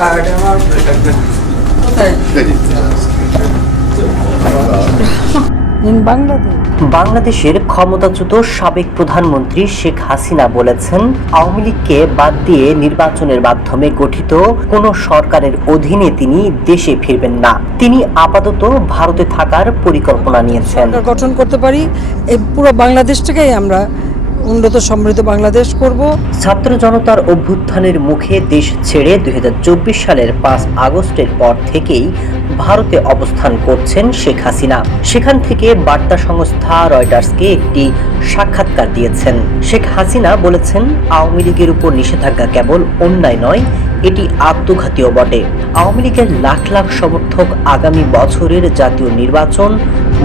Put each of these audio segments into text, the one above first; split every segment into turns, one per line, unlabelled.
আমার
বাংলাদেশের ক্ষমতাচ্যুত সাবেক প্রধানমন্ত্রী শেখ হাসিনা বলেছেন আওয়ামী লীগকে বাদ দিয়ে নির্বাচনের মাধ্যমে গঠিত কোন সরকারের অধীনে তিনি দেশে ফিরবেন না। তিনি আপাতত ভারতে থাকার পরিকল্পনা নিয়েছেন।
সরকার গঠন করতে পারি এই পুরো বাংলাদেশটাকেই আমরা উন্নত সমৃদ্ধ বাংলাদেশ করব।
ছাত্র জনতার অভ্যুত্থানের মুখে দেশ ছেড়ে দু হাজার চব্বিশ সালের পাঁচ আগস্টের পর থেকেই ভারতে অবস্থান করছেন শেখ হাসিনা। সেখান থেকে বার্তা সংস্থা রয়টার্সকে একটি সাক্ষাৎকার দিয়েছেন। শেখ হাসিনা বলেছেন, আওয়ামী লীগের উপর নিষেধাজ্ঞা কেবল অন্যায় নয়, এটি আত্মঘাতীয় বটে। আওয়ামী লীগের লাখ লাখ সমর্থক আগামী বছরের জাতীয় নির্বাচন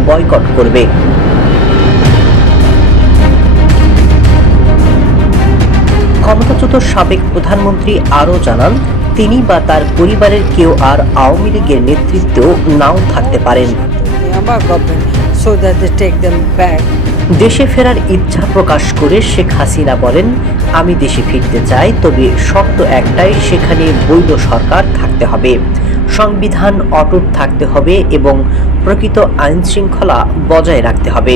বয়কট করবে। ক্ষমতাচ্যুত সাবেক প্রধানমন্ত্রী আরও জানান, তিনি বা তার পরিবারের কেউ আর আওয়ামী লীগের নেতৃত্বেও নাও থাকতে পারেন। দেশে ফেরার ইচ্ছা প্রকাশ করে শেখ হাসিনা বলেন, আমি দেশে ফিরতে চাই, তবে শর্ত একটাই, সেখানে বৈধ সরকার থাকতে হবে। সংবিধান অটুট থাকতে হবে এবং প্রকৃত আইন শৃঙ্খলা বজায় রাখতে হবে।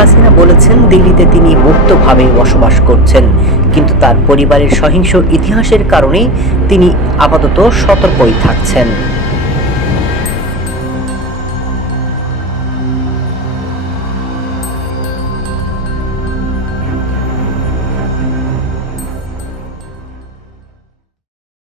হাসিনা বলেছেন, দিল্লিতে তিনি মুক্তভাবে বসবাস করছেন। কিন্তু তার পরিবারের সহিংস ইতিহাসের কারণে তিনি আপাতত সতর্কই থাকছেন।